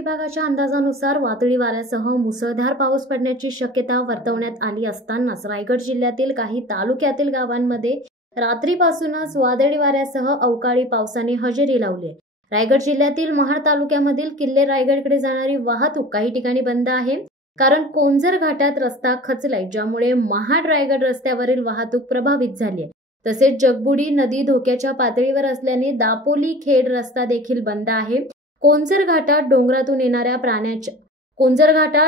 विभागाच्या अंदाजानुसार वादळी वाऱ्यासह मुसळधार पाऊस पडण्याची शक्यता वर्तवण्यात आली असतानाच रायगड जिल्ह्यातील काही तालुक्यातील गावांमध्ये रात्रीपासूनच वादळी वाऱ्यासह अवकाळी पावसाने हजेरी लावली. रायगड जिल्ह्यातील महाड तालुक्यामधील किल्ले रायगडकडे जाणारी वाहतूक काही ठिकाणी बंद आहे, कारण कोंझर घाटात रस्ता खचलाय, ज्यामुळे महाड रायगड रस्त्यावरील वाहतूक प्रभावित झाली आहे. तसेच जगबुडी नदी धोक्याच्या पातळीवर असल्याने दापोली खेड रस्ता देखील बंद आहे. कोंझर घाटात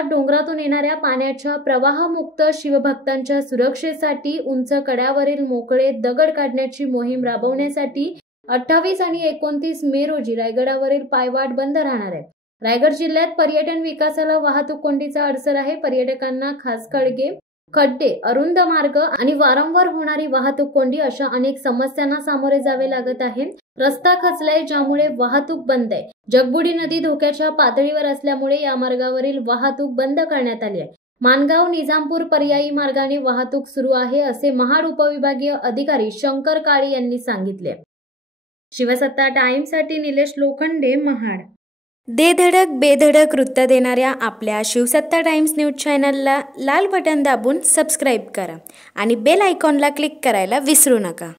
डोंगरातून येणाऱ्या पाण्याच्या प्रवाहमुक्त शिवभक्तांच्या सुरक्षेसाठी उंच कड्यावरील मोकळे दगड काढण्याची मोहीम राबवण्यासाठी 28 आणि 29 मे रोजी रायगडावरील पायवाट बंद राहणार आहे. रायगड जिल्ह्यात पर्यटन विकासाला वाहतूक कोंडीचा अडसर आहे. पर्यटकांना खास खड्डे, अरुंद मार्ग आणि वारंवार होणारी वाहतूक कोंडी अशा अनेक समस्यांना सामोरे जावे लागत आहे. रस्ता खचलाय, ज्यामुळे वाहतूक बंद आहे. जगबुडी नदी धोक्याच्या पातळीवर असल्यामुळे या मार्गावरील वाहतूक बंद करण्यात आली आहे. माणगाव निजामपूर पर्यायी मार्गाने वाहतूक सुरू आहे, असे महाड उपविभागीय अधिकारी शंकर काळे यांनी सांगितले. शिवसत्ता टाइम्ससाठी निलेश लोखंडे, महाड. दे धडक बेधडक वृत्त देणाऱ्या आपल्या शिवसत्ता टाइम्स न्यूज चॅनलला लाल बटन दाबून सबस्क्राईब करा आणि बेल आयकॉनला क्लिक करायला विसरू नका.